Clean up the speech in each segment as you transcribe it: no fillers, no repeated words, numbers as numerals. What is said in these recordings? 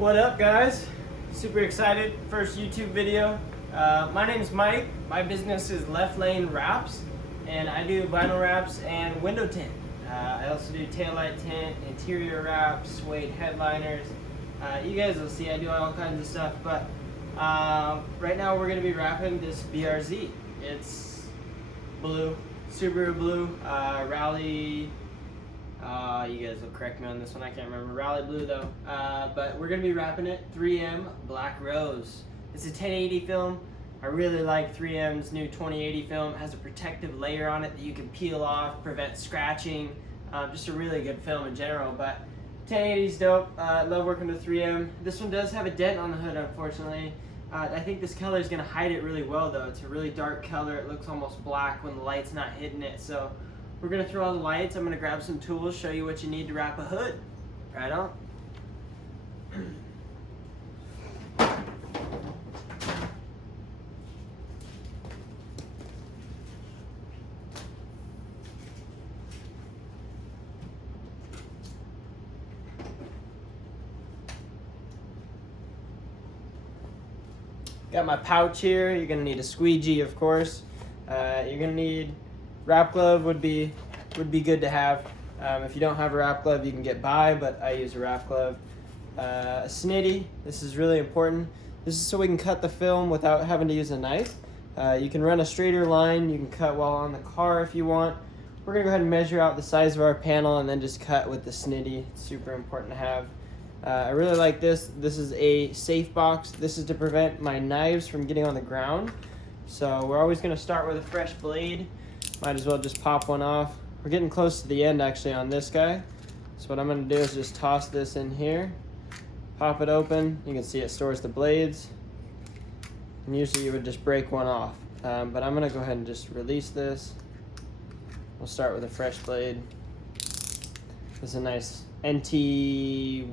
What up, guys? Super excited, first YouTube video. My name is Mike. My business is Left Lane Wraps, and I do vinyl wraps and window tint. I also do taillight tint, interior wraps, suede headliners. You guys will see I do all kinds of stuff, but right now we're going to be wrapping this BRZ. It's blue, Subaru blue, Rally. You guys will correct me on this one, I can't remember. Rally blue though. But we're going to be wrapping it 3M Black Rose. It's a 1080 film. I really like 3M's new 2080 film. It has a protective layer on it that you can peel off, prevent scratching. Just a really good film in general, but 1080 is dope. I love working with 3M. This one does have a dent on the hood, unfortunately. I think this color is going to hide it really well though. It's a really dark color. It looks almost black when the light's not hitting it. So we're going to throw all the lights. I'm going to grab some tools, show you what you need to wrap a hood. Right on. Got my pouch here. You're gonna need a squeegee, of course. You're gonna need wrap glove. Would be good to have. If you don't have a wrap glove, you can get by, but I use a wrap glove. A snitty. This is really important. This is so we can cut the film without having to use a knife. You can run a straighter line. You can cut while on the car if you want. We're gonna go ahead and measure out the size of our panel and then just cut with the snitty. It's super important to have. I really like this. This is a safe box. This is to prevent my knives from getting on the ground. So we're always going to start with a fresh blade. Might as well just pop one off. We're getting close to the end actually on this guy. So what I'm going to do is just toss this in here. Pop it open. You can see it stores the blades. And usually you would just break one off. But I'm going to go ahead and just release this. We'll start with a fresh blade. This is a nice NT...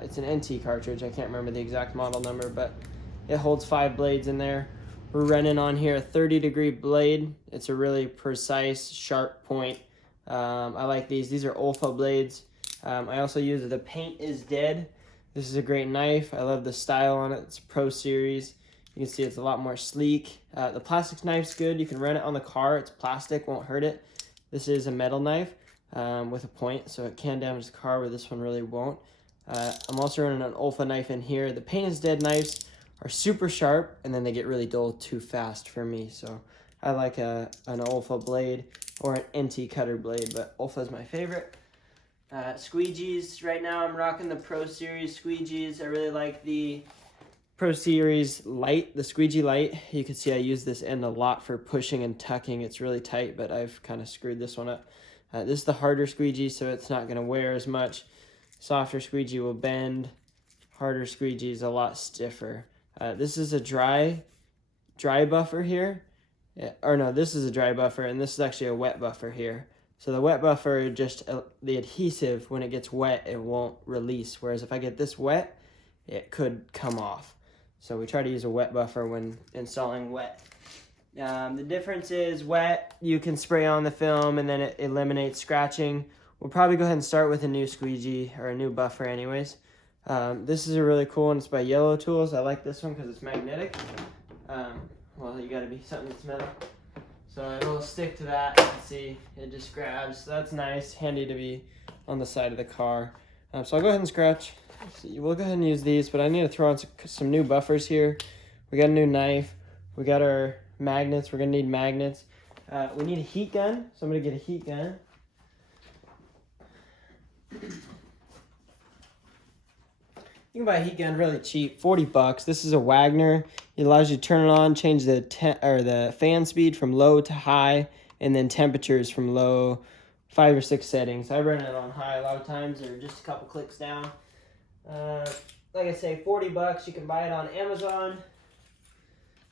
it's an NT cartridge. I can't remember the exact model number, but it holds 5 blades in there. We're running on here a 30-degree blade. It's a really precise, sharp point. I like these. These are Olfa blades. I also use the Paint is Dead. This is a great knife. I love the style on it. It's a Pro Series. You can see it's a lot more sleek. The plastic knife's good. You can run it on the car. It's plastic, won't hurt it. This is a metal knife with a point, so it can damage the car, but this one really won't. I'm also running an Olfa knife in here. The Paint is Dead knives are super sharp, and then they get really dull too fast for me. So I like an Olfa blade or an NT cutter blade, but Olfa is my favorite. Squeegees, right now I'm rocking the Pro Series squeegees. I really like the Pro Series light, the squeegee light. You can see I use this end a lot for pushing and tucking. It's really tight, but I've kind of screwed this one up. This is the harder squeegee, so it's not going to wear as much. Softer squeegee will bend. Harder squeegee is a lot stiffer. This is a dry buffer here. Yeah, or no, this is a dry buffer, and this is actually a wet buffer here. So the wet buffer, just the adhesive, when it gets wet, it won't release. Whereas if I get this wet, it could come off. So we try to use a wet buffer when installing wet. The difference is wet, you can spray on the film and then it eliminates scratching. We'll probably go ahead and start with a new squeegee, or a new buffer anyways. This is a really cool one. It's by Yellow Tools. I like this one because it's magnetic. Well, you gotta be something that's metal. So it'll stick to that. See, it just grabs. So that's nice, handy to be on the side of the car. So I'll go ahead and scratch. So we'll go ahead and use these, but I need to throw on some new buffers here. We got a new knife. We got our magnets. We're gonna need magnets. We need a heat gun, so I'm gonna get a heat gun. You can buy a heat gun really cheap, 40 bucks. This is a Wagner. It allows you to turn it on, change the fan speed from low to high, and then temperatures from low, 5 or 6 settings. I run it on high a lot of times, or just a couple clicks down. Like I say, 40 bucks. You can buy it on Amazon.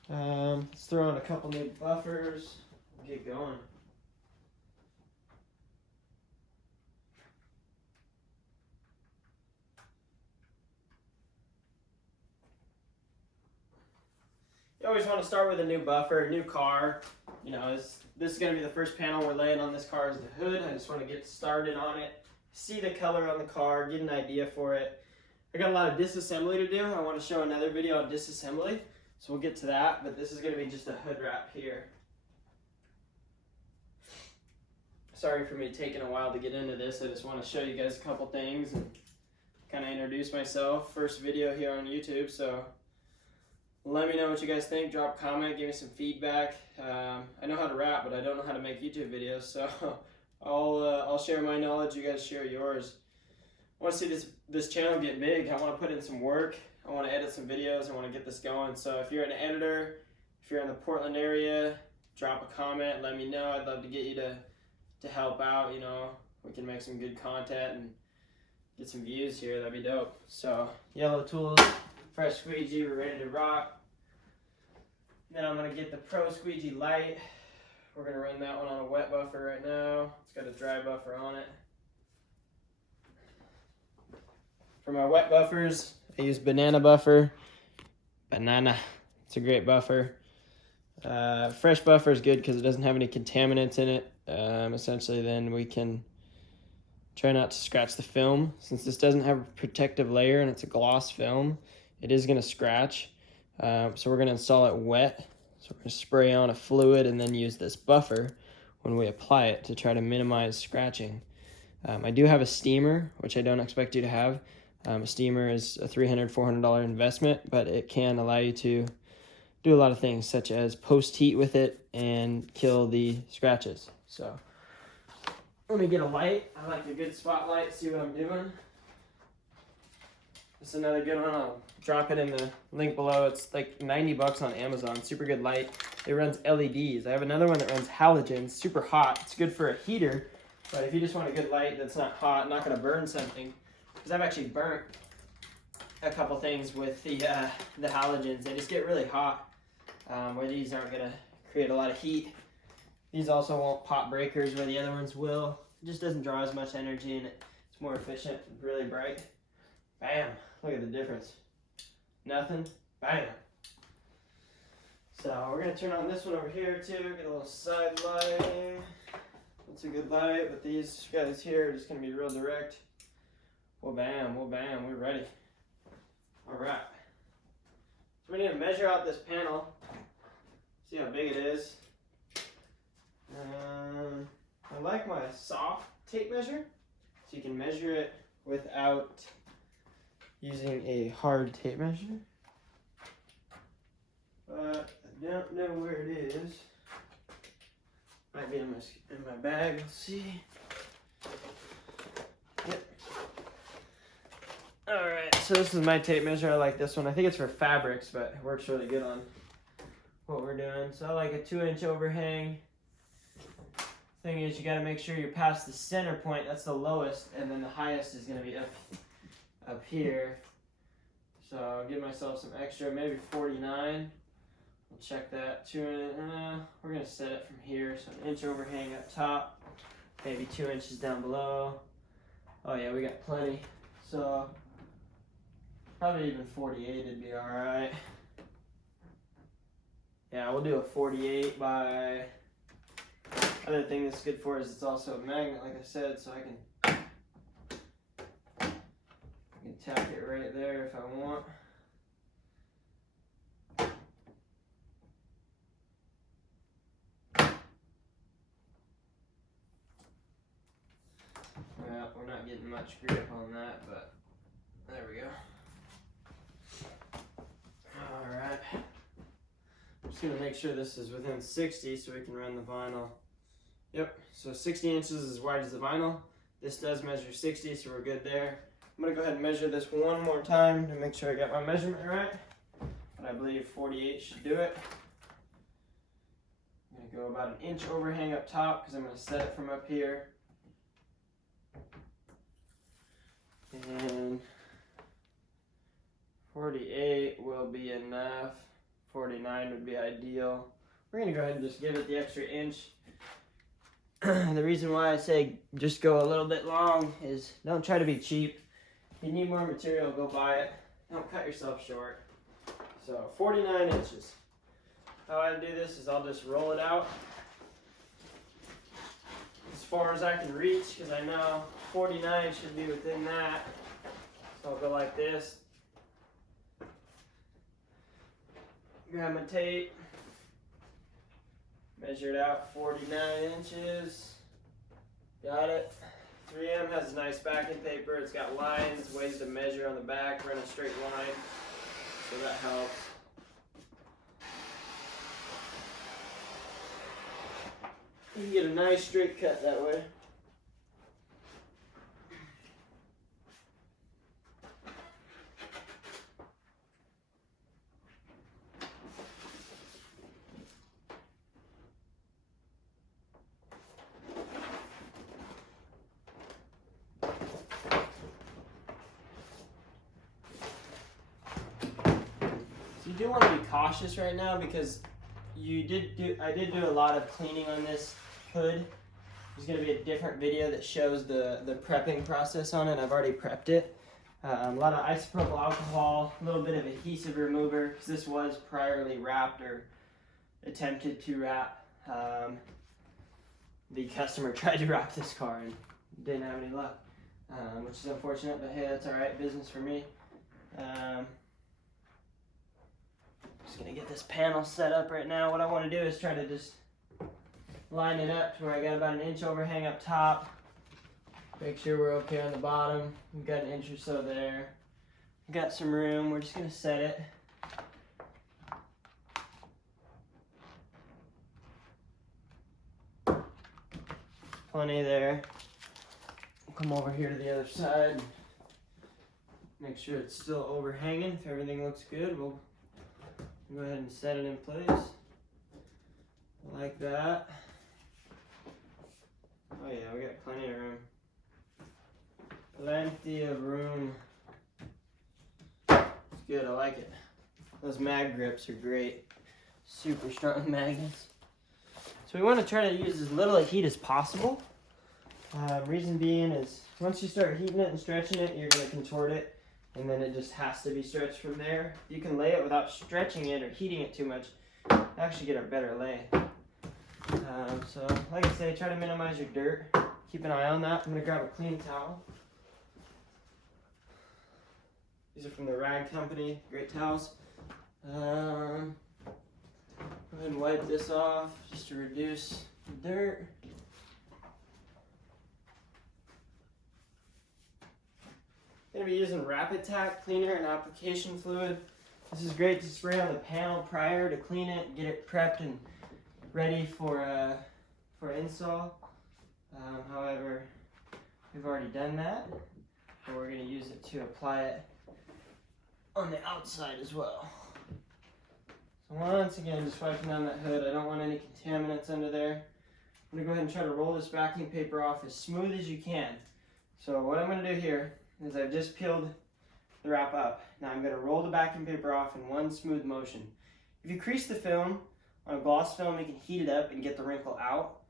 Let's throw in a couple new buffers. Get going. You always want to start with a new buffer, a new car. You know, this is going to be the first panel we're laying on this car is the hood. I just want to get started on it, see the color on the car, get an idea for it. I got a lot of disassembly to do. I want to show another video on disassembly, so we'll get to that, but this is going to be just a hood wrap here. Sorry for me taking a while to get into this. I just want to show you guys a couple things and kind of introduce myself. First video here on YouTube, so let me know what you guys think. Drop a comment, give me some feedback. I know how to rap, but I don't know how to make YouTube videos, so I'll share my knowledge. You guys share yours. I want to see this channel get big. I want to put in some work. I want to edit some videos. I want to get this going. So if you're an editor, if you're in the Portland area, drop a comment. Let me know. I'd love to get you to help out. You know, we can make some good content and get some views here. That'd be dope. So yellow tools, fresh squeegee. We're ready to rock. Then I'm gonna get the Pro Squeegee Light. We're gonna run that one on a wet buffer right now. It's got a dry buffer on it. For my wet buffers, I use banana buffer. Banana, it's a great buffer. Fresh buffer is good because it doesn't have any contaminants in it. Essentially, then we can try not to scratch the film. Since this doesn't have a protective layer and it's a gloss film, it is going to scratch. So we're going to install it wet. So we're going to spray on a fluid and then use this buffer when we apply it to try to minimize scratching. I do have a steamer, which I don't expect you to have. A steamer is a $300, $400 investment, but it can allow you to do a lot of things, such as post-heat with it and kill the scratches. So let me get a light. I like a good spotlight, see what I'm doing. This is another good one. I'll drop it in the link below. It's like 90 bucks on Amazon. Super good light. It runs LEDs. I have another one that runs halogens. Super hot. It's good for a heater, but if you just want a good light that's not hot, not going to burn something, because I've actually burnt a couple things with the halogens. They just get really hot, where these aren't going to create a lot of heat. These also won't pop breakers where the other ones will. It just doesn't draw as much energy, and it's more efficient, really bright. Bam! Look at the difference. Nothing. Bam! So we're going to turn on this one over here too. Get a little side light. That's a good light, but these guys here are just going to be real direct. Well, bam, we're ready. All right. So we need to measure out this panel. See how big it is. I like my soft tape measure, so you can measure it without using a hard tape measure. But I don't know where it is. Might be in my bag. Let's see. Yep. Alright, so this is my tape measure. I like this one. I think it's for fabrics, but it works really good on what we're doing. So I like a 2-inch overhang. Thing is, you got to make sure you're past the center point. That's the lowest, and then the highest is going to be up here. So I'll give myself some extra, maybe 49. We'll check that. We're going to set it from here. So 1 inch overhang up top, maybe 2 inches down below. Oh yeah, we got plenty. So probably even 48 would be all right. Yeah, we'll do a 48 by. Other thing that's good for is it's also a magnet, like I said, so I can tack it right there if I want. Well, we're not getting much grip on that, but there we go. Alright. I'm just going to make sure this is within 60 so we can run the vinyl. Yep, so 60 inches is as wide as the vinyl. This does measure 60, so we're good there. I'm going to go ahead and measure this one more time to make sure I got my measurement right. But I believe 48 should do it. I'm going to go about 1 inch overhang up top because I'm going to set it from up here. And 48 will be enough. 49 would be ideal. We're going to go ahead and just give it the extra inch. The reason why I say just go a little bit long is don't try to be cheap. If you need more material, go buy it. Don't cut yourself short. So 49 inches. How I do this is I'll just roll it out as far as I can reach because I know 49 should be within that. So So I'll go like this. Grab my tape. Measure it out, 49 inches. Got it. 3M has nice backing paper. It's got lines, ways to measure on the back, run a straight line. So that helps. You can get a nice straight cut that way. You do want to be cautious right now because I did do a lot of cleaning on this hood. There's going to be a different video that shows the prepping process on it. I've already prepped it. A lot of isopropyl alcohol, a little bit of adhesive remover because this was priorly wrapped or attempted to wrap. The customer tried to wrap this car and didn't have any luck, which is unfortunate, but hey, that's all right, business for me. Just gonna get this panel set up right now. What I want to do is try to just line it up to where I got about an inch overhang up top. Make sure we're okay on the bottom. We've got an inch or so there. We've got some room. We're just gonna set it. Plenty there. We'll come over here to the other side. Make sure it's still overhanging. If everything looks good, we'll go ahead and set it in place like that. Oh yeah, we got plenty of room. Plenty of room. It's good, I like it. Those mag grips are great. Super strong magnets. So we want to try to use as little heat as possible. Reason being is once you start heating it and stretching it, you're going to contort it. And then it just has to be stretched from there. You can lay it without stretching it or heating it too much. Actually get a better lay. So like I say, try to minimize your dirt. Keep an eye on that. I'm gonna grab a clean towel. These are from the Rag Company, great towels. Go ahead and wipe this off just to reduce the dirt. Going to be using Rapid Tack cleaner and application fluid. This is great to spray on the panel prior to clean it, get it prepped and ready for install. However, we've already done that, and we're going to use it to apply it on the outside as well. So once again, just wiping down that hood. I don't want any contaminants under there. I'm going to go ahead and try to roll this backing paper off as smooth as you can. So what I'm going to do here is I've just peeled the wrap up. Now I'm going to roll the backing paper off in one smooth motion. If you crease the film on a gloss film, you can heat it up and get the wrinkle out.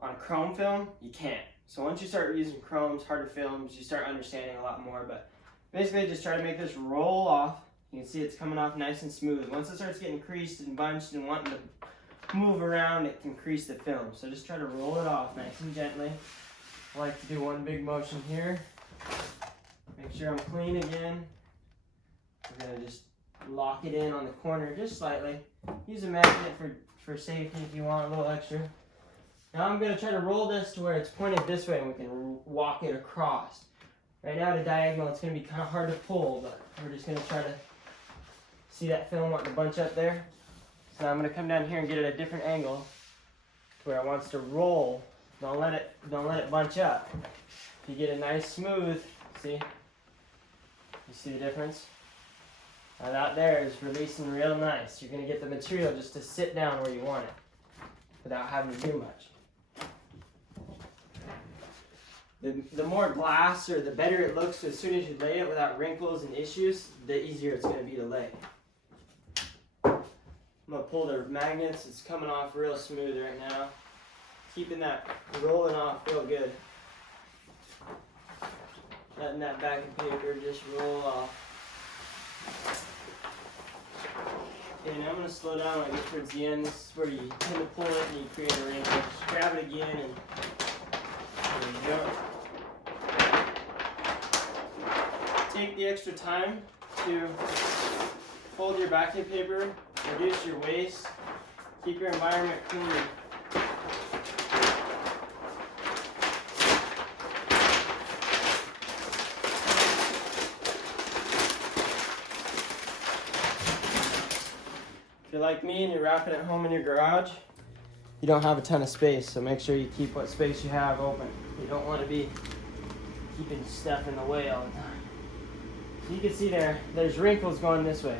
On chrome film, you can't. So once you start using chromes, harder films, you start understanding a lot more. But basically just try to make this roll off. You can see it's coming off nice and smooth. Once it starts getting creased and bunched and wanting to move around, it can crease the film. So just try to roll it off nice and gently. I like to do one big motion here. Make sure I'm clean again. We're going to just lock it in on the corner just slightly. Use a magnet for safety if you want a little extra. Now I'm going to try to roll this to where it's pointed this way and we can walk it across. Right now at a diagonal it's going to be kind of hard to pull, but we're just going to try to see that film wanting to bunch up there. So now I'm going to come down here and get it at a different angle to where it wants to roll. Don't let it bunch up. If you get a nice smooth, see? You see the difference? Now that there is releasing real nice. You're going to get the material just to sit down where you want it without having to do much. The more glass or the better it looks, so as soon as you lay it without wrinkles and issues, the easier it's going to be to lay. I'm going to pull the magnets. It's coming off real smooth right now. Keeping that rolling off real good. Letting that backing paper just roll off. Okay, now I'm going to slow down when I get towards the end. This is where you tend to pull it and you create a wrinkle. Just grab it again and there you go. take the extra time to fold your backing paper, reduce your waste, keep your environment clean. If you're like me and you're wrapping at home in your garage, you don't have a ton of space, so make sure you keep what space you have open. You don't want to be keeping stuff in the way all the time. So you can see there's wrinkles going this way.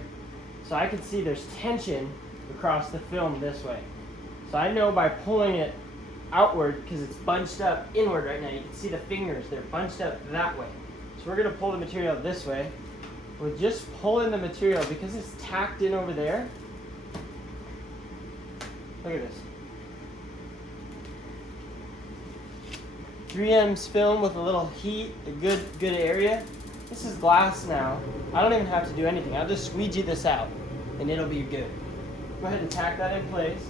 So I can see there's tension across the film this way. So I know by pulling it outward, because it's bunched up inward right now, you can see the fingers, they're bunched up that way. So we're going to pull the material this way. We're just pulling the material because it's tacked in over there. Look at this. 3M's film with a little heat, a good area. This is glass now. I don't even have to do anything. I'll just squeegee this out and it'll be good. Go ahead and tack that in place.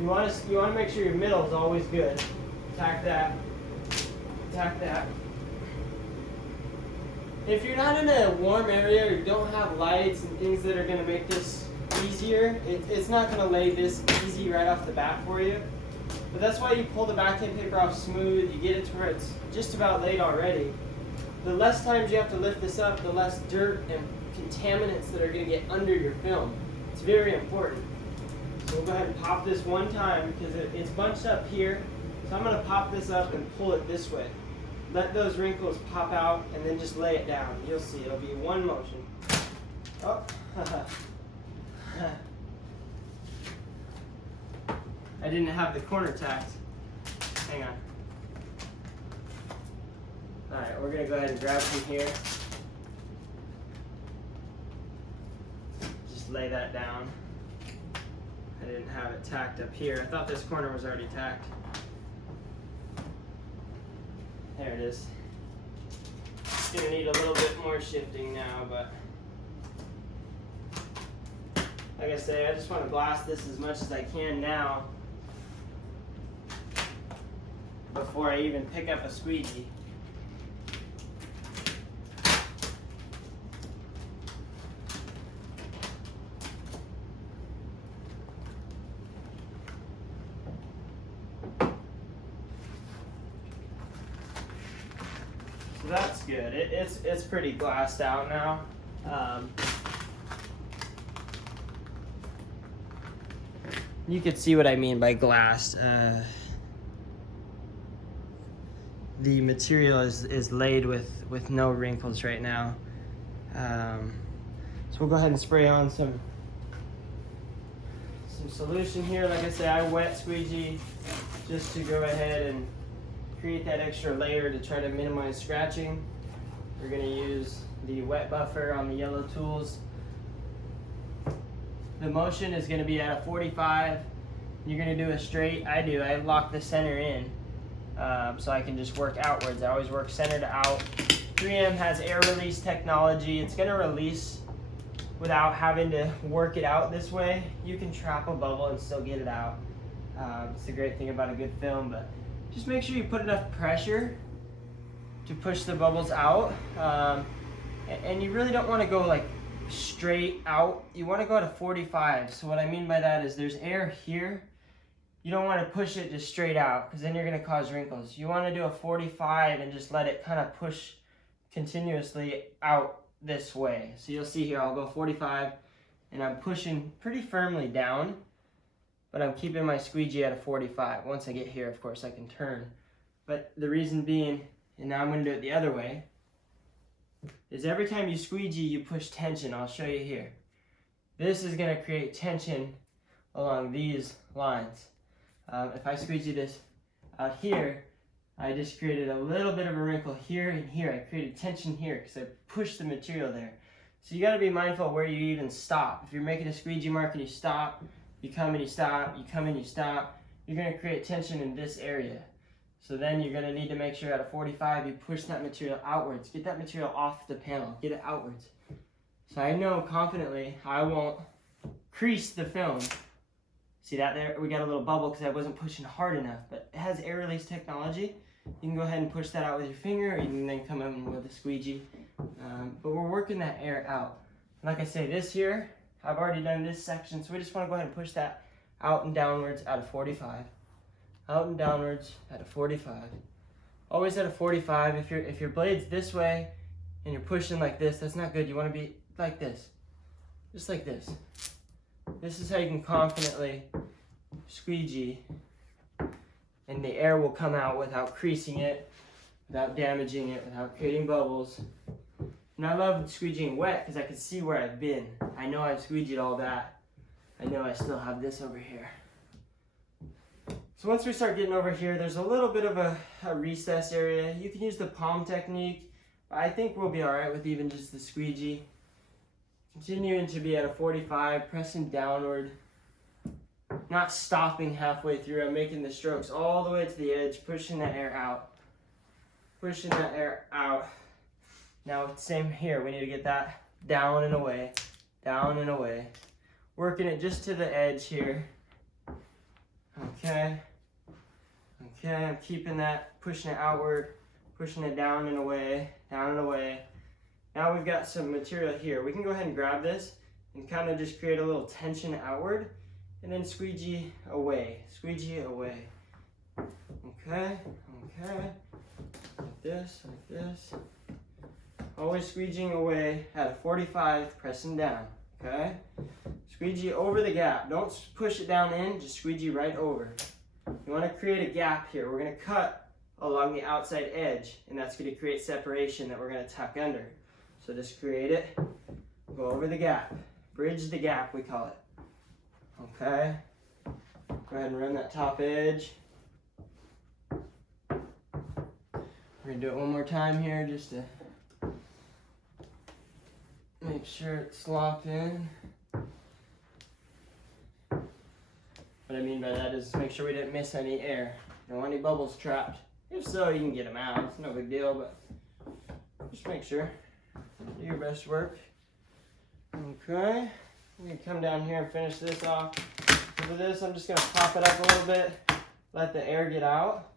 You want to make sure your middle is always good. Tack that. Tack that. If you're not in a warm area or you don't have lights and things that are going to make this easier, it's not going to lay this easy right off the bat for you. But that's why you pull the backing paper off smooth, you get it to where it's just about laid already. The less times you have to lift this up, the less dirt and contaminants that are going to get under your film. It's very important. So we'll go ahead and pop this one time because it's bunched up here. So I'm going to pop this up and pull it this way. Let those wrinkles pop out and then just lay it down. You'll see, it'll be one motion. Oh, I didn't have the corner tacked. Hang on. Alright, we're going to go ahead and grab from here. Just lay that down. I didn't have it tacked up here. I thought this corner was already tacked. There it is. It's going to need a little bit more shifting now, but like I say, I just want to blast this as much as I can now before I even pick up a squeegee. So that's good. It's pretty glassed out now. You can see what I mean by glassed. The material is laid with no wrinkles right now. So we'll go ahead and spray on some solution here. Like I said, I wet squeegee just to go ahead and create that extra layer to try to minimize scratching. We're going to use the wet buffer on the yellow tools. The motion is going to be at a 45. You're going to do a straight. I lock the center in so I can just work outwards. I always work center to out. 3M has air release technology. It's going to release without having to work it out this way. You can trap a bubble and still get it out. It's the great thing about a good film, but just make sure you put enough pressure to push the bubbles out. And you really don't want to go like straight out. You want to go to 45. So what I mean by that is there's air here. You don't want to push it just straight out because then you're going to cause wrinkles. You want to do a 45 and just let it kind of push continuously out this way. So you'll see here, I'll go 45 and I'm pushing pretty firmly down, but I'm keeping my squeegee at a 45. Once I get here, of course, I can turn. But the reason being, and now I'm going to do it the other way, is every time you squeegee, you push tension. I'll show you here. This is going to create tension along these lines. If I squeegee this out here, I just created a little bit of a wrinkle here and here. I created tension here because I pushed the material there. So you got to be mindful of where you even stop. If you're making a squeegee mark and you stop, you come and you stop, you come and you stop, you're going to create tension in this area. So then you're going to need to make sure at a 45 you push that material outwards. Get that material off the panel. Get it outwards. So I know confidently I won't crease the film. See that there? We got a little bubble because I wasn't pushing hard enough. But it has air release technology. You can go ahead and push that out with your finger, or you can then come in with a squeegee. But we're working that air out. Like I say, this here, I've already done this section, so we just want to go ahead and push that out and downwards at a 45. Out and downwards at a 45. Always at a 45. If your blade's this way and you're pushing like this, that's not good. You want to be like this. Just like this. This is how you can confidently squeegee, and the air will come out without creasing it, without damaging it, without creating bubbles. And I love squeegeeing wet because I can see where I've been. I know I've squeegeed all that. I know I still have this over here. So once we start getting over here, there's a little bit of a recess area. You can use the palm technique, but I think we'll be all right with even just the squeegee. Continuing to be at a 45, pressing downward, not stopping halfway through. I'm making the strokes all the way to the edge, pushing that air out. Pushing that air out. Now, same here. We need to get that down and away, down and away. Working it just to the edge here. Okay. Okay, I'm keeping that, pushing it outward, pushing it down and away, down and away. Now we've got some material here. We can go ahead and grab this and kind of just create a little tension outward and then squeegee away, squeegee away. Okay, okay. Like this, like this. Always squeegeeing away at a 45, pressing down, okay? Squeegee over the gap. Don't push it down in, just squeegee right over. You want to create a gap here. We're going to cut along the outside edge, and that's going to create separation that we're going to tuck under. So just create it, go over the gap. Bridge the gap, we call it. Okay? Go ahead and run that top edge. We're going to do it one more time here just to make sure it's locked in. What I mean by that is make sure we didn't miss any air. Don't want any bubbles trapped. If so, you can get them out. It's no big deal, but just make sure. Do your best work. Okay. We can come down here and finish this off. For this, I'm just going to pop it up a little bit, let the air get out.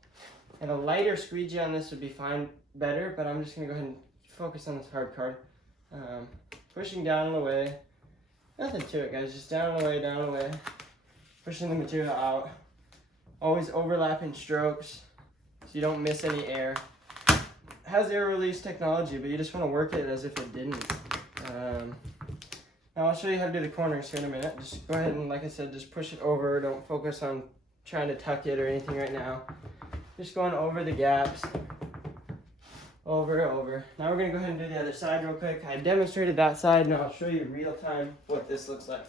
And a lighter squeegee on this would be fine, better, but I'm just going to go ahead and focus on this hard card. Pushing down and away. Nothing to it, guys. Just down and away, down and away. Pushing the material out. Always overlapping strokes so you don't miss any air. It has air release technology, but you just want to work it as if it didn't. Now I'll show you how to do the corners here in a minute. Just go ahead and, like I said, just push it over. Don't focus on trying to tuck it or anything right now. Just going over the gaps. Over, over. Now we're going to go ahead and do the other side real quick. I demonstrated that side, and I'll show you real time what this looks like.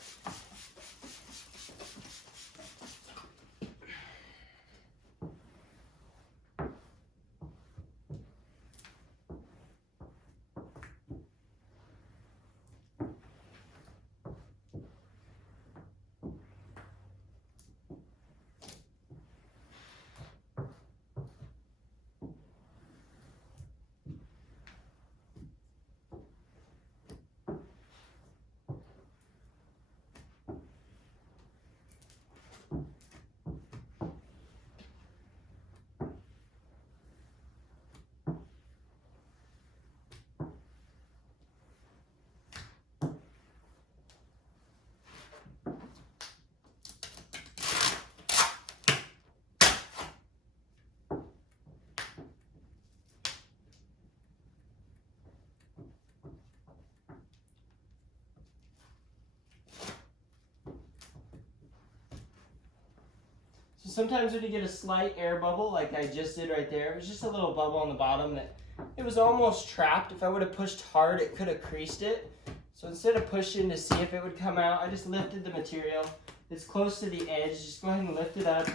Sometimes when you get a slight air bubble, like I just did right there, it was just a little bubble on the bottom that it was almost trapped. If I would have pushed hard, it could have creased it. So instead of pushing to see if it would come out, I just lifted the material. It's close to the edge. Just go ahead and lift it up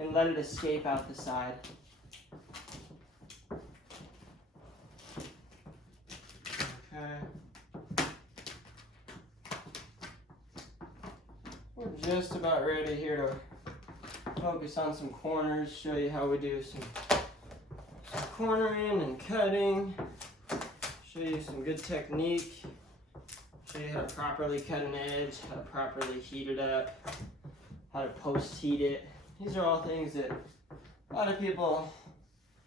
and let it escape out the side. Okay. We're just about ready here to focus on some corners, show you how we do some cornering and cutting, show you some good technique, show you how to properly cut an edge, how to properly heat it up, how to post heat it. These are all things that a lot of people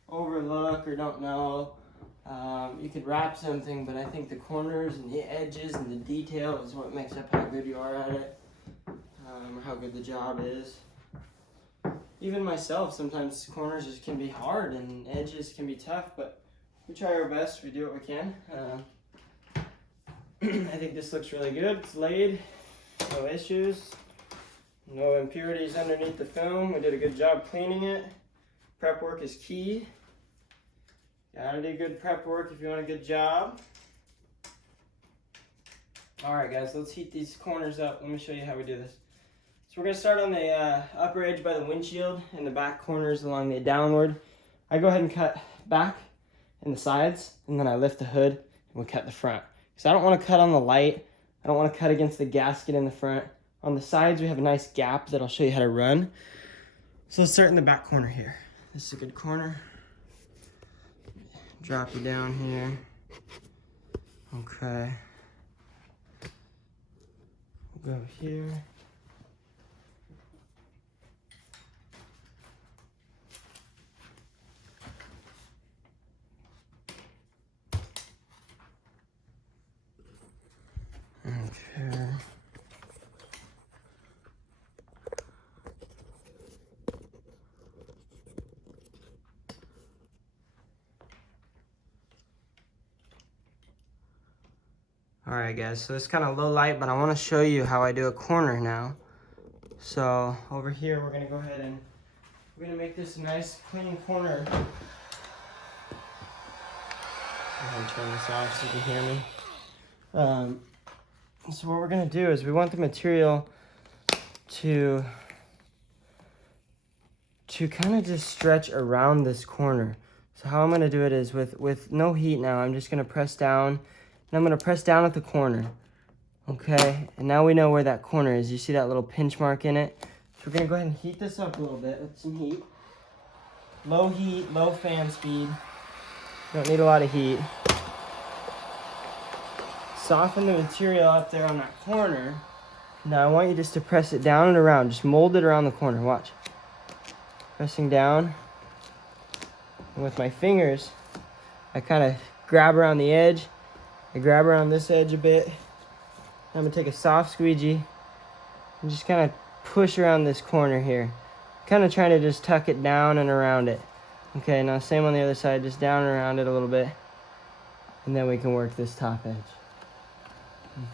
overlook or don't know. You could wrap something, but I think the corners and the edges and the detail is what makes up how good you are at it, or how good the job is. Even myself, sometimes corners just can be hard and edges can be tough, but we try our best, we do what we can. I think this looks really good. It's laid, no issues, no impurities underneath the film. We did a good job cleaning it. Prep work is key. Gotta do good prep work if you want a good job. Alright guys, let's heat these corners up. Let me show you how we do this. So we're gonna start on the upper edge by the windshield and the back corners along the downward. I go ahead and cut back and the sides, and then I lift the hood and we cut the front. So I don't want to cut on the light. I don't want to cut against the gasket in the front. On the sides we have a nice gap that I'll show you how to run. So let's start in the back corner here. This is a good corner. Drop you down here. Okay. We'll go here. Okay. Alright guys, so it's kind of low light, but I want to show you how I do a corner now. So over here we're going to go ahead and we're going to make this a nice clean corner. I'm going to turn this off so you can hear me. So what we're going to do is we want the material to kind of just stretch around this corner. So how I'm going to do it is with no heat now, I'm just going to press down. And I'm going to press down at the corner, okay? And now we know where that corner is. You see that little pinch mark in it? So we're going to go ahead and heat this up a little bit with some heat. Low heat, low fan speed. Don't need a lot of heat. Soften the material up there on that corner. Now I want you just to press it down and around. Just mold it around the corner. Watch. Pressing down. And with my fingers, I kind of grab around the edge. I grab around this edge a bit. I'm going to take a soft squeegee and just kind of push around this corner here. Kind of trying to just tuck it down and around it. Okay, now same on the other side, just down and around it a little bit. And then we can work this top edge.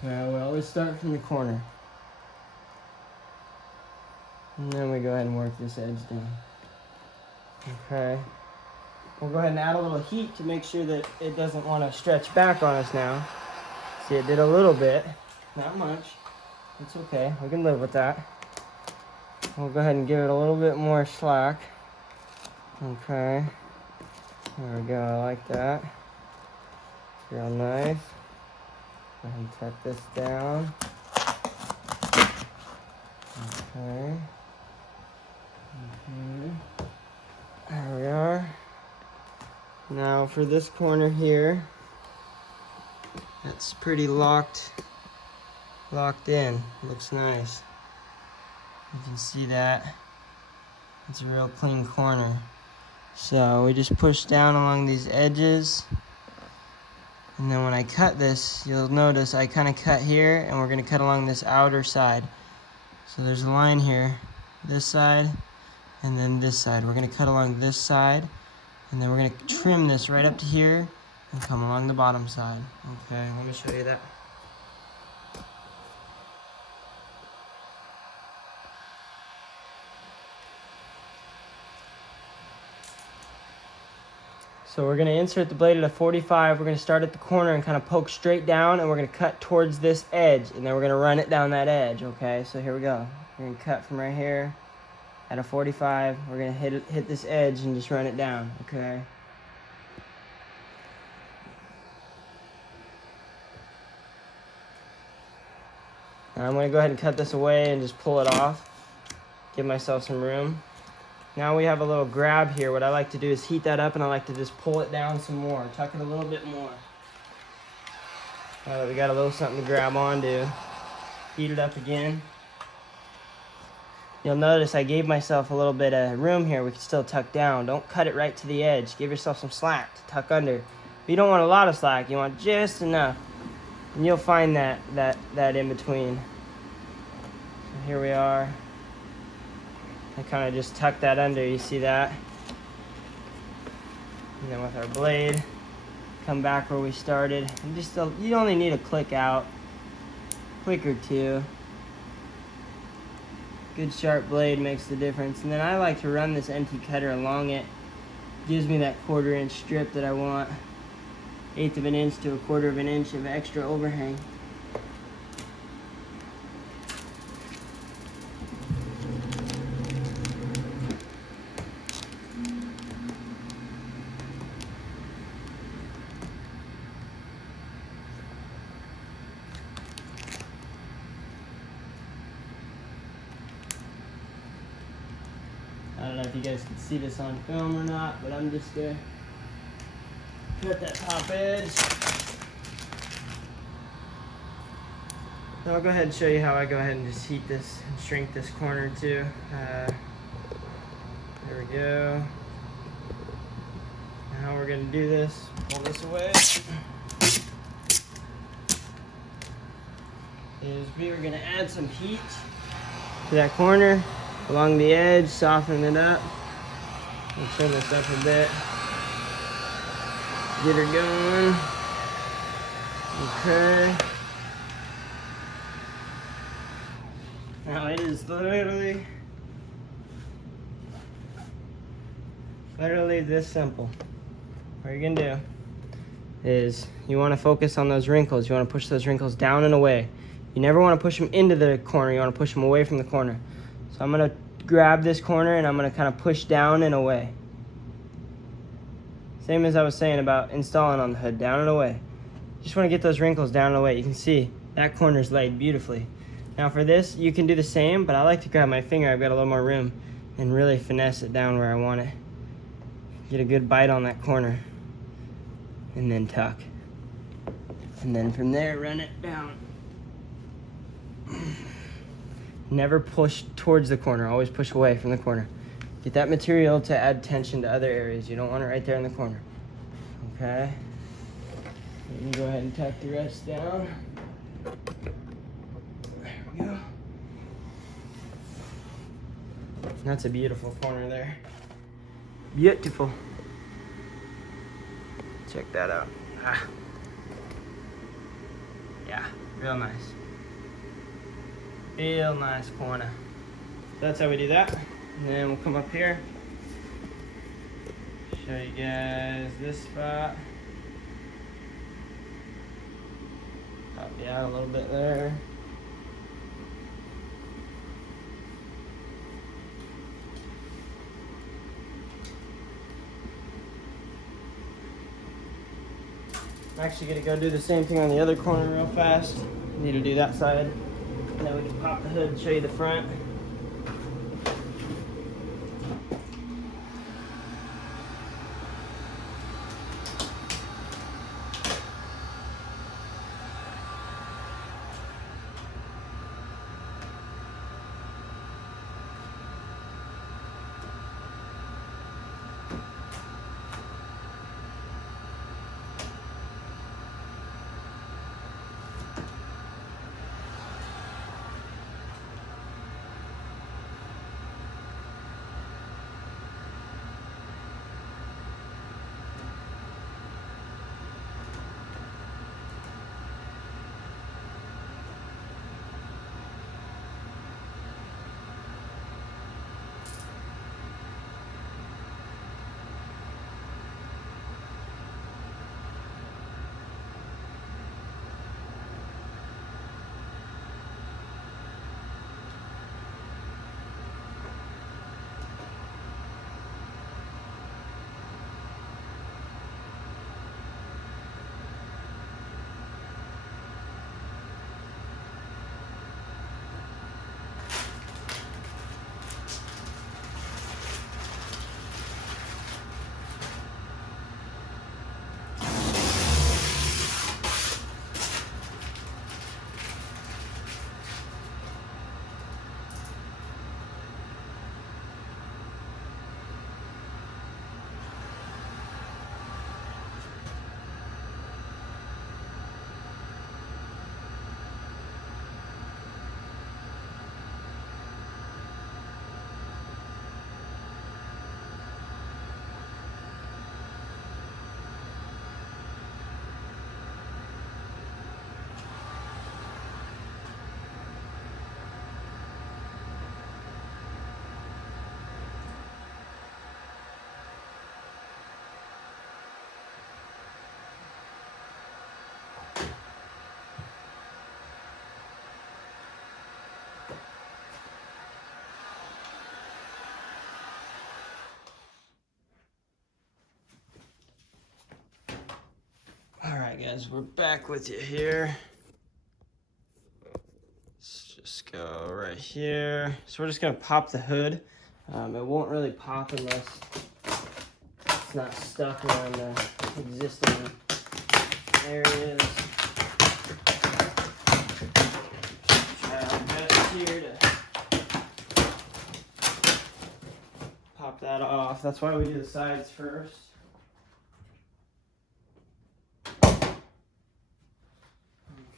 Okay, we always start from the corner. And then we go ahead and work this edge down. Okay. We'll go ahead and add a little heat to make sure that it doesn't want to stretch back on us now. See, it did a little bit, not much. It's okay, we can live with that. We'll go ahead and give it a little bit more slack. Okay, there we go, I like that. Real nice. Go ahead and set this down. Okay. There we are. Now for this corner here, that's pretty locked in. Looks nice. You can see that. It's a real clean corner. So we just push down along these edges. And then when I cut this, you'll notice I kind of cut here, and we're going to cut along this outer side. So there's a line here, this side, and then this side. We're going to cut along this side. And then we're going to trim this right up to here and come along the bottom side. Okay, let me show you that. So we're going to insert the blade at a 45. We're going to start at the corner and kind of poke straight down, and we're going to cut towards this edge, and then we're going to run it down that edge. Okay, so here we go. We're going to cut from right here. At a 45, we're going to hit this edge and just run it down, okay? And I'm going to go ahead and cut this away and just pull it off. Give myself some room. Now we have a little grab here. What I like to do is heat that up, and I like to just pull it down some more. Tuck it a little bit more. Now that we got a little something to grab onto, heat it up again. You'll notice I gave myself a little bit of room here. We can still tuck down. Don't cut it right to the edge. Give yourself some slack to tuck under. But you don't want a lot of slack. You want just enough. And you'll find that in between. So here we are. I kind of just tuck that under. You see that? And then with our blade, come back where we started. And just you only need a click out. Click or two. Good sharp blade makes the difference. And then I like to run this NT cutter along it. Gives me that 1/4 inch strip that I want. 1/8 of an inch to a 1/4 of an inch of extra overhang. I don't know if you guys can see this on film or not, but I'm just gonna cut that top edge. So I'll go ahead and show you how I go ahead and just heat this and shrink this corner too. There we go. Now how we're gonna do this, pull this away, is we are gonna add some heat to that corner along the edge, soften it up. I'll turn this up a bit. Get her going. Okay. Now it is literally this simple. What you're gonna do is you want to focus on those wrinkles. You want to push those wrinkles down and away. You never want to push them into the corner. You want to push them away from the corner. So I'm gonna grab this corner and I'm gonna kind of push down and away. Same as I was saying about installing on the hood, down and away. Just want to get those wrinkles down and away. You can see that corner's laid beautifully. Now for this, you can do the same, but I like to grab my finger, I've got a little more room, and really finesse it down where I want it. Get a good bite on that corner, and then tuck. And then from there, run it down. Never push towards the corner, always push away from the corner. Get that material to add tension to other areas. You don't want it right there in the corner. Okay? You can go ahead and tuck the rest down. There we go. That's a beautiful corner there. Beautiful. Check that out. Ah. Yeah, real nice. Real nice corner. So that's how we do that. And then we'll come up here. Show you guys this spot. Pop you out a little bit there. I'm actually gonna go do the same thing on the other corner real fast. Need to do that side. And then we can pop the hood and show you the front. Guys, we're back with you here. Let's just go right here. So we're just gonna pop the hood. It won't really pop unless it's not stuck around the existing areas. Try our best here to pop that off. That's why we do the sides first.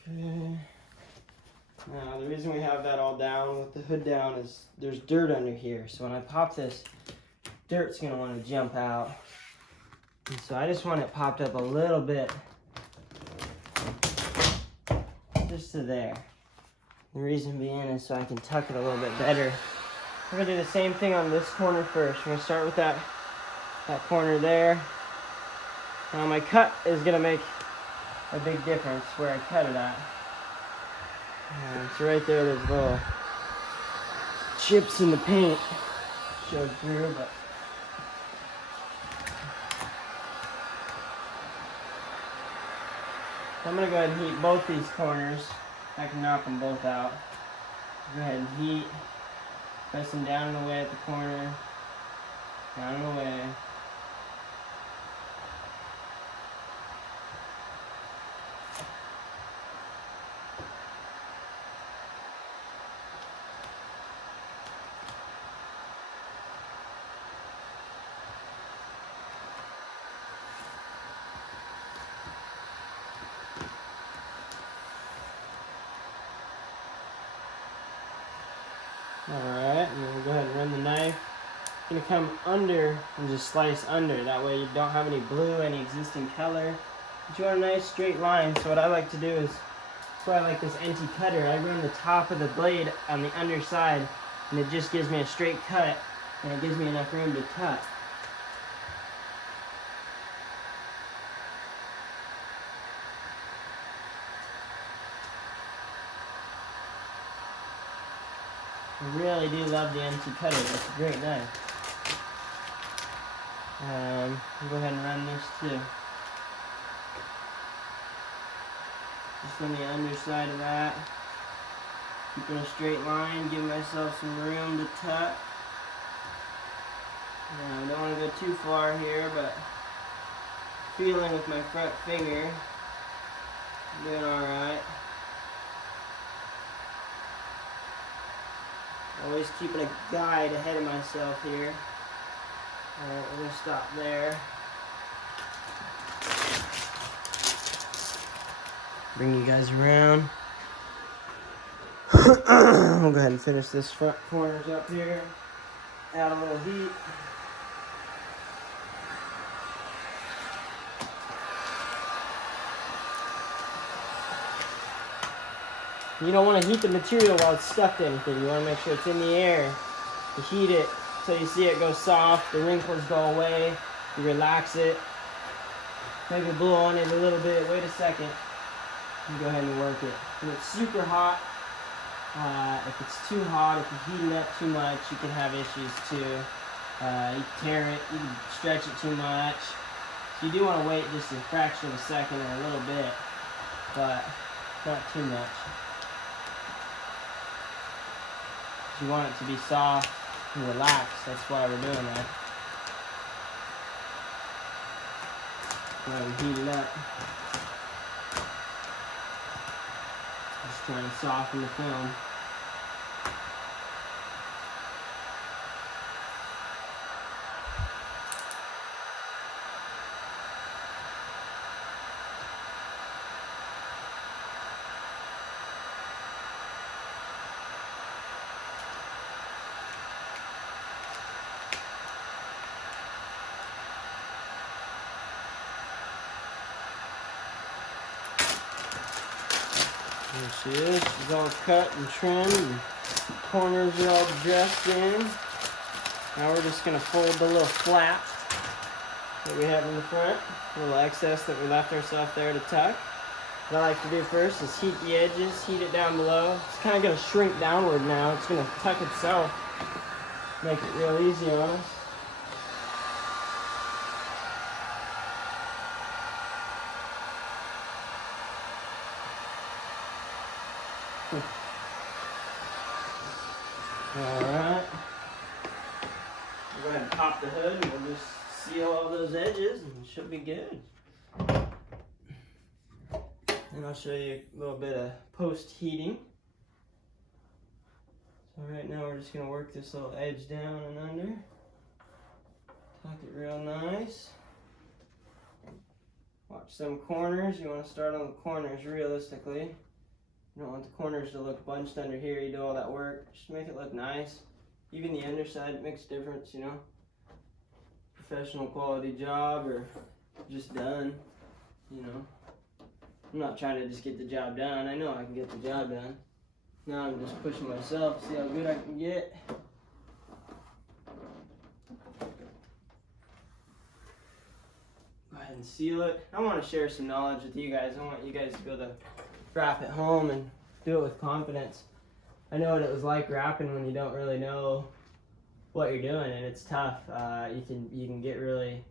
Okay. Now the reason we have that all down with the hood down is there's dirt under here. So when I pop this, dirt's gonna want to jump out. And so I just want it popped up a little bit, just to there. The reason being is so I can tuck it a little bit better. We're gonna do the same thing on this corner first. We're gonna start with that corner there. Now my cut is gonna make a big difference where I cut it at. So right there, there's little chips in the paint showed through, but I'm gonna go ahead and heat both these corners. I can knock them both out. Go ahead and heat, press them down and away at the corner, down and away. Alright, and then we'll go ahead and run the knife. You're going to come under and just slice under. That way you don't have any blue, any existing color. But you want a nice straight line. So what I like to do is, that's why I like this NT cutter. I run the top of the blade on the underside, and it just gives me a straight cut, and it gives me enough room to cut. I really do love the NT cutter. It's a great knife. I'll go ahead and run this too. Just on the underside of that. Keeping a straight line, give myself some room to tuck. Now, I don't want to go too far here, but feeling with my front finger. Doing alright. Always keeping a guide ahead of myself here. Alright, we're going to stop there. Bring you guys around. We'll go ahead and finish this front corners up here. Add a little heat. You don't want to heat the material while it's stuck to anything. You want to make sure it's in the air. You heat it until you see it go soft, the wrinkles go away, you relax it, maybe blow on it a little bit, wait a second, and go ahead and work it. When it's super hot, if it's too hot, if you heat it up too much, you can have issues too. You can tear it, you can stretch it too much. So you do want to wait just a fraction of a second or a little bit, but not too much. You want it to be soft and relaxed. That's why we're doing that. Go ahead and heat it up. Just trying to soften the film. There she is. She's all cut and trimmed. And corners are all dressed in. Now we're just going to fold the little flap that we have in the front. A little excess that we left ourselves there to tuck. What I like to do first is heat the edges, heat it down below. It's kind of going to shrink downward now. It's going to tuck itself. Make it real easy on us. Alright. We'll go ahead and pop the hood and we'll just seal all those edges and it should be good. And I'll show you a little bit of post heating. So right now we're just going to work this little edge down and under. Tuck it real nice. Watch some corners. You want to start on the corners realistically. You don't want the corners to look bunched under here. You do all that work. Just make it look nice. Even the underside makes a difference, you know. Professional quality job or just done, you know. I'm not trying to just get the job done. I know I can get the job done. Now I'm just pushing myself, see how good I can get. Go ahead and seal it. I want to share some knowledge with you guys. I want you guys to be able to wrap at home and do it with confidence. I know what it was like wrapping when you don't really know what you're doing, and it's tough. You can get really,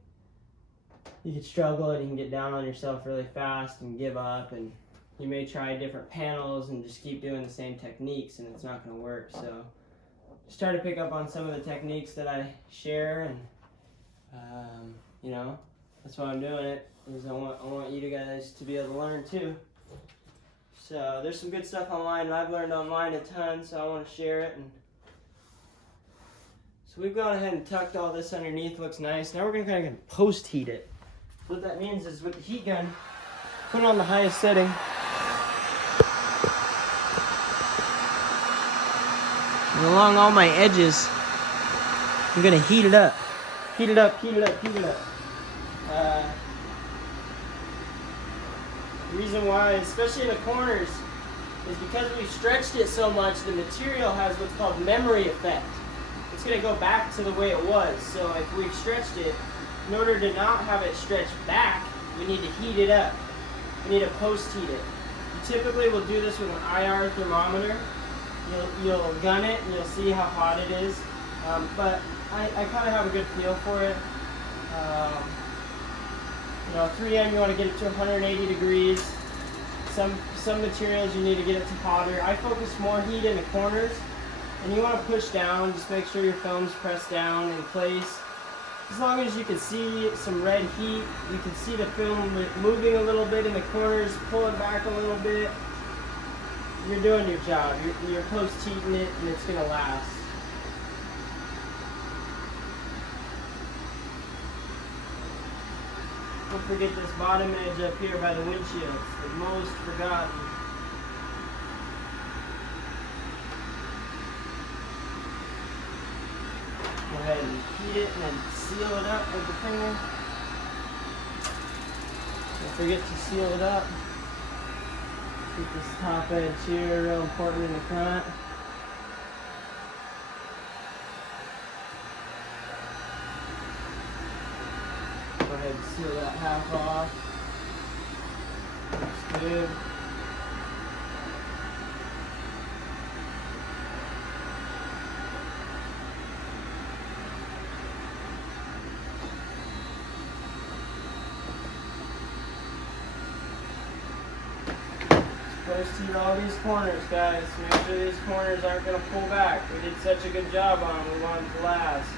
you can struggle and you can get down on yourself really fast and give up, and you may try different panels and just keep doing the same techniques and it's not going to work. So just try to pick up on some of the techniques that I share, and you know, that's why I'm doing it, is I want you guys to be able to learn too. So there's some good stuff online, and I've learned online a ton, so I want to share it. And so we've gone ahead and tucked all this underneath, looks nice. Now we're going to kind of post heat it. So what that means is with the heat gun, put it on the highest setting. And along all my edges, I'm going to heat it up. Heat it up, heat it up, heat it up. The reason why, especially in the corners, is because we've stretched it so much, the material has what's called memory effect. It's going to go back to the way it was. So if we've stretched it, in order to not have it stretched back, we need to heat it up. We need to post heat it. You typically will do this with an IR thermometer. You'll gun it and you'll see how hot it is. But I kind of have a good feel for it. You know, 3M, you want to get it to 180 degrees. Some materials you need to get it to hotter. I focus more heat in the corners, and you want to push down. Just make sure your film's pressed down in place. As long as you can see some red heat, you can see the film moving a little bit in the corners, pulling back a little bit. You're doing your job. You're post-heating it, and it's going to last. Don't forget this bottom edge up here by the windshield. It's the most forgotten. Go ahead and heat it and then seal it up with the finger. Don't forget to seal it up. Keep this top edge here real important in the front. Go ahead and seal that half off. Looks good. Post heat all these corners, guys. Make sure these corners aren't going to pull back. We did such a good job on them. We want them to last.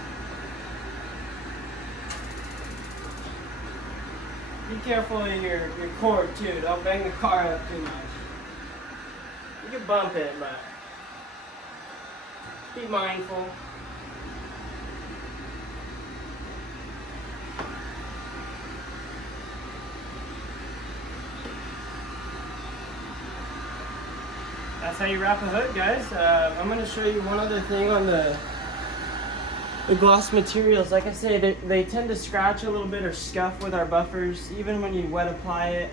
Be careful of your cord too. Don't bang the car up too much. You can bump it, but be mindful. That's how you wrap a hood, guys. I'm going to show you one other thing on the gloss materials. Like I say, they tend to scratch a little bit or scuff with our buffers. Even when you wet apply it,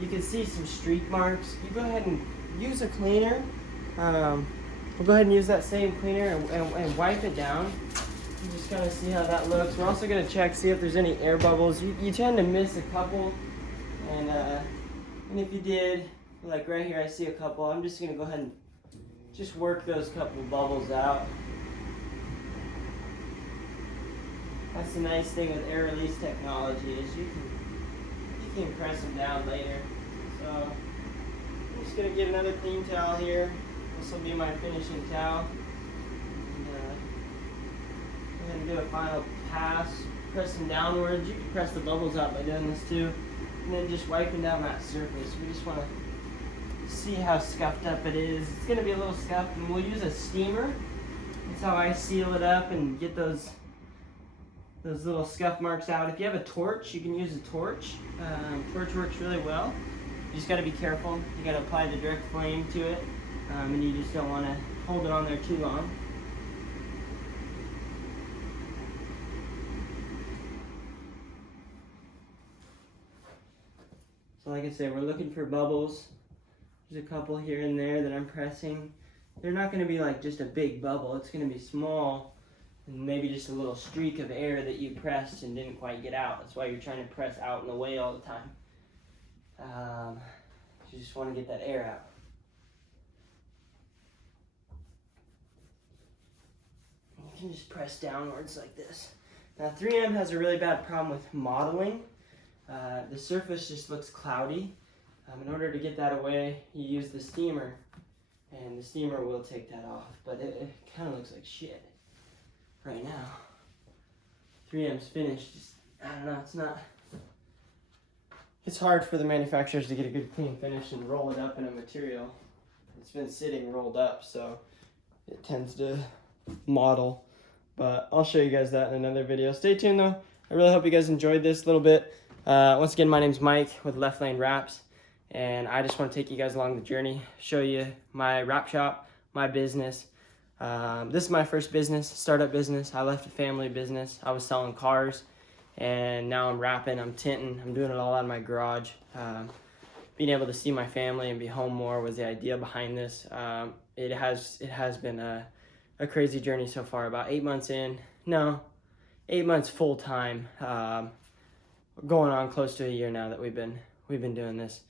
you can see some streak marks. You go ahead and use a cleaner. We'll go ahead and use that same cleaner and wipe it down. You just kind of see how that looks. We're also going to check, see if there's any air bubbles. You tend to miss a couple, and if you did, like right here I see a couple, I'm just going to go ahead and just work those couple bubbles out. That's the nice thing with air release technology, is you can press them down later. So Just gonna get another clean towel here. This will be my finishing towel. And do a final pass, pressing downwards. You can press the bubbles out by doing this too. And then just wiping down that surface. We just want to see how scuffed up it is. It's going to be a little scuffed, and we'll use a steamer. That's how I seal it up and get those little scuff marks out. If you have a torch, you can use a torch. Torch works really well. You just got to be careful. You got to apply the direct flame to it, and you just don't want to hold it on there too long. So like I said, we're looking for bubbles. There's a couple here and there that I'm pressing. They're not going to be like just a big bubble. It's going to be small and maybe just a little streak of air that you pressed and didn't quite get out. That's why you're trying to press out and away all the time. You just want to get that air out. You can just press downwards like this. Now 3M has a really bad problem with modeling. The surface just looks cloudy. In order to get that away, you use the steamer, and the steamer will take that off, but it kind of looks like shit right now. 3M's finished, just, I don't know, it's hard for the manufacturers to get a good clean finish and roll it up in a material. It's been sitting rolled up, so it tends to model, but I'll show you guys that in another video. Stay tuned though. I really hope you guys enjoyed this little bit. Once again, my name's Mike with Left Lane Wraps, and I just want to take you guys along the journey, show you my wrap shop, my business. This is my first business, startup business. I left a family business. I was selling cars, and now I'm wrapping, I'm tinting, I'm doing it all out of my garage. Being able to see my family and be home more was the idea behind this. It has been a crazy journey so far. About 8 months in, no, 8 months full time. Going on close to a year now that we've been doing this.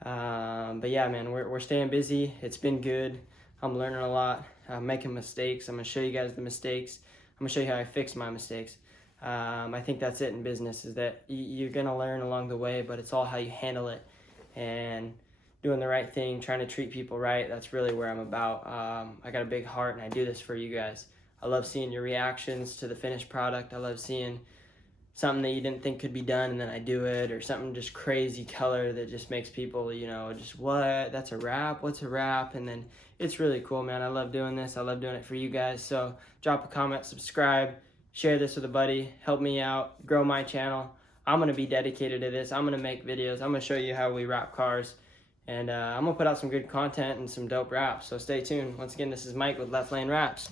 But yeah, man, we're staying busy. It's been good. I'm learning a lot. I'm making mistakes. I'm gonna show you guys the mistakes. I'm gonna show you how I fix my mistakes. I think that's it in business, is that you're gonna learn along the way, but it's all how you handle it and doing the right thing, trying to treat people right. That's really where I'm about. I got a big heart, and I do this for you guys. I love seeing your reactions to the finished product. I love seeing something that you didn't think could be done, and then I do it, or something just crazy color that just makes people, you know, just, what? That's a wrap? What's a wrap? And then it's really cool, man. I love doing this. I love doing it for you guys. So drop a comment, subscribe, share this with a buddy, help me out, grow my channel. I'm going to be dedicated to this. I'm going to make videos. I'm going to show you how we wrap cars, and I'm going to put out some good content and some dope wraps. So stay tuned. Once again, this is Mike with Left Lane Wraps.